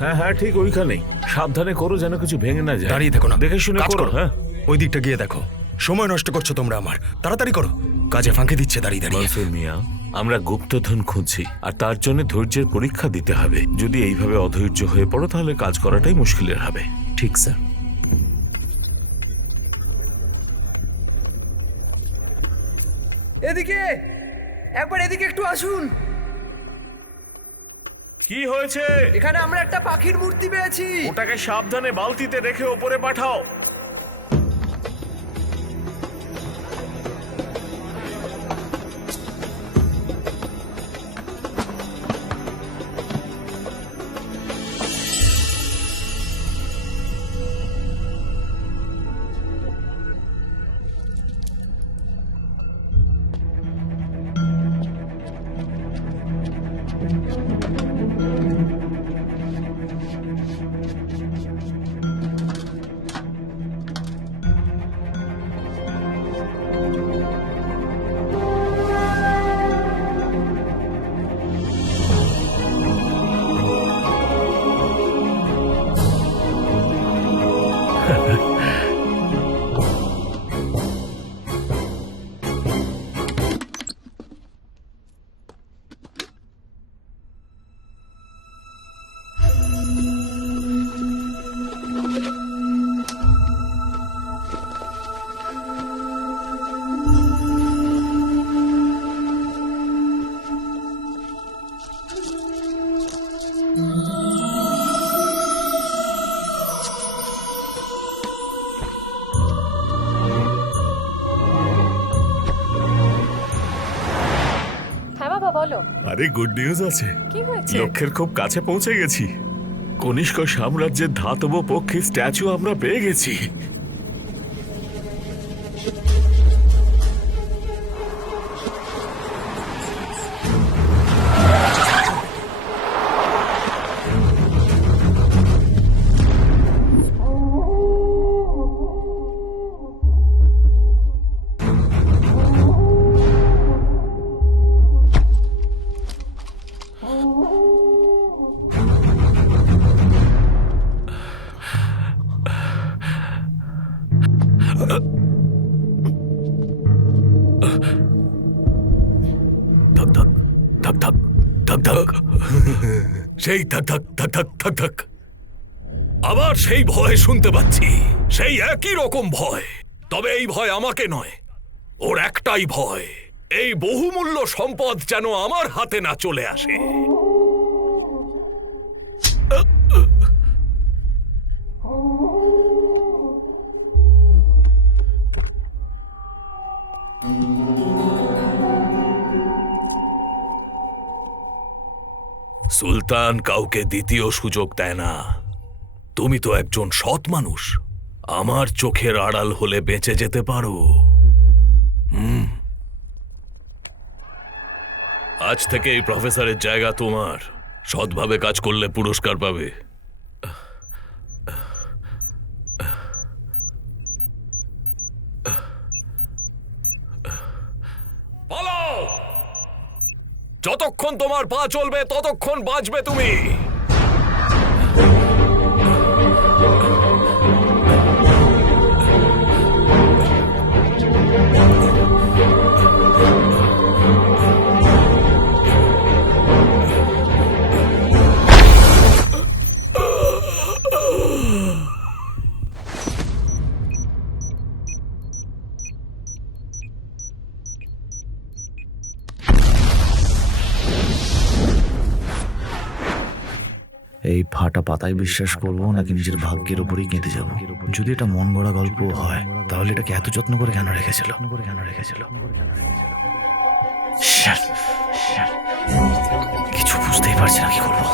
হ্যাঁ হ্যাঁ, ঠিক ওইখানেই। সাবধানে করো যেন কিছু ভেঙে না যায়। দাঁড়িয়ে থেকো না, দেখে শুনে কাজ করো। হ্যাঁ, ওই দিকটা গিয়ে দেখো। সময় নষ্ট করছো তোমরা আমার, তাড়াতাড়ি করো। কাজে ফাঁকি দিচ্ছে দাঁড়িয়ে দাঁড়িয়ে। মনসুর মিয়া, আমরা গুপ্তধন খুঁজছি, আর তার জন্য ধৈর্যের পরীক্ষা দিতে হবে। যদি এইভাবে অধৈর্য হয়ে পড়ো তাহলে কাজ করাটাই মুশকিলের হবে। ঠিক স্যার। এদিকে একবার, এদিকে একটু আসুন। কি হয়েছে? এখানে আমরা একটা পাখির মূর্তি পেয়েছি। ওটাকে সাবধানে বালতিতে রেখে ওপরে পাঠাও। বলো। আরে গুড নিউজ আছে। কি হয়েছে? লক্ষ্যের খুব কাছে পৌঁছে গেছি। কনিষ্ক সাম্রাজ্যের ধাতব পক্ষী স্ট্যাচু আমরা পেয়ে গেছি। ধক ধক ধক ধক ধক ধক, সেই ধক ধক ধক ধক ধক ধক। আবার সেই ভয় শুনতে পাচ্ছি, সেই একই রকম ভয়। তবে এই ভয় আমাকে নয়, ওর একটাই ভয়, এই বহুমূল্য সম্পদ যেন আমার হাতে না চলে আসে। সুলতান কাউকে দ্বিতীয় সুযোগ দেয় না। তুমি তো একজন সৎ মানুষ, আমার চোখের আড়াল হলে বেঁচে যেতে পারো। আজ থেকে এই প্রফেসরের জায়গা তোমার। সৎভাবে কাজ করলে পুরস্কার পাবে। পালাও! যতক্ষণ তোমার পা চলবে ততক্ষণ বাঁচবে তুমি। এই ফাটা পাতায় বিশ্বাস করবো নাকি নিজের ভাগ্যের উপরেই কেঁদে যাব? যদি এটা মন গড়া গল্প হয় তাহলে এটাকে এত যত্ন করে কেন রেখেছিল? Shit, shit. কিছু বুঝতেই পারছি না কি করবো।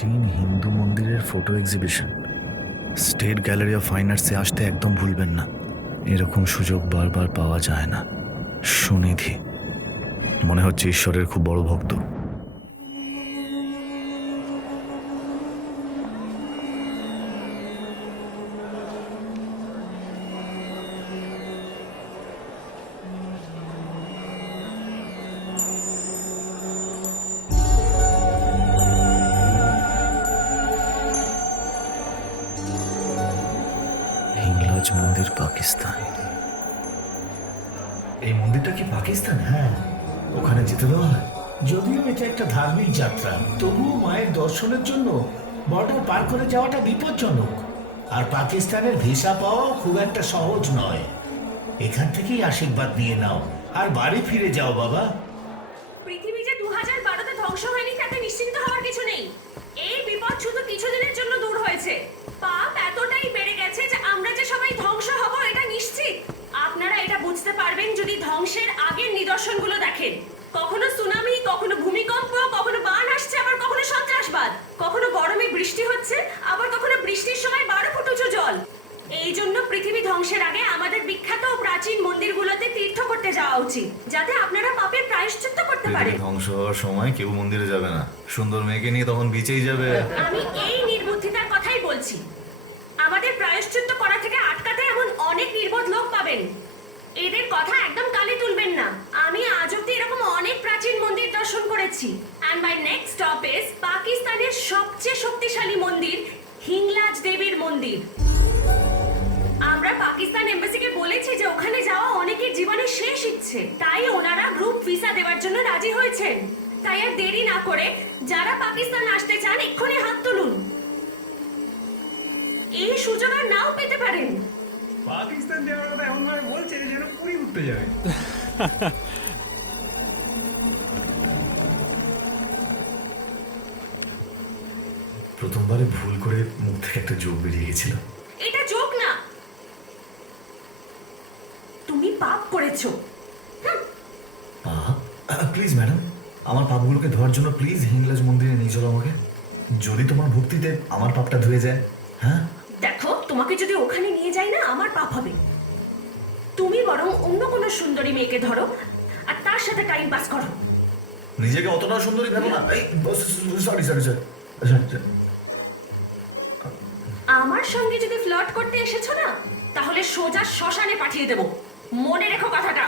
প্রাচীন হিন্দু মন্দিরের photo exhibition. State gallery of fine আর্টসে আসতে একদম ভুলবেন না। এরকম সুযোগ বারবার পাওয়া যায় না। সুনিধি মনে হচ্ছে ঈশ্বরের খুব বড় ভক্ত। হিংলাজ মন্দির, পাকিস্তান। এই মন্দিরটা কি পাকিস্তান? হ্যাঁ, ওখানে যেতে দেওয়া হয়? যদিও এটা একটা ধার্মিক যাত্রা, তবুও মায়ের দর্শনের জন্য বর্ডার পার করে যাওয়াটা বিপজ্জনক। আর পাকিস্তানের ভিসা পাওয়াও খুব একটা সহজ নয়। এখান থেকেই আশীর্বাদ নিয়ে নাও আর বাড়ি ফিরে যাও বাবা। পৃথিবী যে 2012-তে ধ্বংস হয়নি তাতে নিশ্চিন্ত হওয়ার কিছু নেই। এই বিপদ শুধু কিছুদিনের জন্য দূর হয়েছে। পাপ এতটাই বেড়ে গেছে যে আমরা যে সবাই ধ্বংস হব এটা নিশ্চিত। আপনারা এটা বুঝতে পারবেন যদি ধ্বংসের আগের নিদর্শনগুলো দেখেন। কখনো সুনামি, কখনো ভূমিকম্প, কখনো বান আসছে, আবার কখনো সন্ত্রাসবাদ, কখনো গরমে বৃষ্টি হচ্ছে, আবার কখনো বৃষ্টির সময় 12 ফুট উঁচু জল। এই জন্য পৃথিবী ধ্বংসের আগে আমাদের বিখ্যাত ও প্রাচীন মন্দিরগুলোতে তীর্থ করতে যাওয়া উচিত, যাতে আপনারা পাপের প্রায়শ্চিত্ত করতে পারেন। ধ্বংস হওয়ার সময় কেউ মন্দিরে যাবে না, সুন্দর মেয়েকে নিয়ে তখন বিচেই যাবে। আমি এই নির্বুদ্ধিতার কথাই বলছি। আমাদের প্রায়শ্চিত্ত করা থেকে আটকাতে এমন অনেক নির্বোধ লোক পাবেন। এদের কথা একদম কানে তুলবেন না। আমি আজ অব্দি এরকম অনেক প্রাচীন মন্দির দর্শন করেছি। And my next stop is পাকিস্তানের সবচেয়ে শক্তিশালী মন্দির, হিংলাজ দেবীর মন্দির। আমরা পাকিস্তান এমবাসিকে বলেছি যে ওখানে যাওয়া অনেকের জীবনের শেষ ইচ্ছে, তাই ওনারা গ্রুপ ভিসা দেওয়ার জন্য রাজি হয়েছেন। তাই আর দেরি না করে যারা পাকিস্তান আসতে চান এক্ষুনি হাত তুলুন। এই সুযোগ আর নাও পেতে পারেন। পাকিস্তান যাওয়ার কথা এমন ভাবে বলছে যেন পুরী উঠতে যাবে। প্রথমবারে ভুল করে মুখ থেকে একটা যোগ বেরিয়ে গেছিল। এটা জোক না, তুমি পাপ করেছো। প্লিজ ম্যাডাম, আমার পাপগুলোকে ধোয়ার জন্য প্লিজ হিংলাজ মন্দিরে নিয়ে চলো আমাকে। যদি তোমার ভক্তিতে আমার পাপটা ধুয়ে যায়। হ্যাঁ দেখো, তোমাকে যদি ওখানে নিয়ে যাই না আমার পাপ হবে। তুমি বরং অন্য কোনো সুন্দরী মেয়েকে ধরো আর তার সাথে টাইম পাস করো। নিজেকে অতটা সুন্দরী ভেবো না। এই সরি সরি স্যার। আমার সঙ্গে যদি ফ্লার্ট করতে এসেছো না, তাহলে সোজা শ্মশানে পাঠিয়ে দেবো। মনে রেখো কথাটা।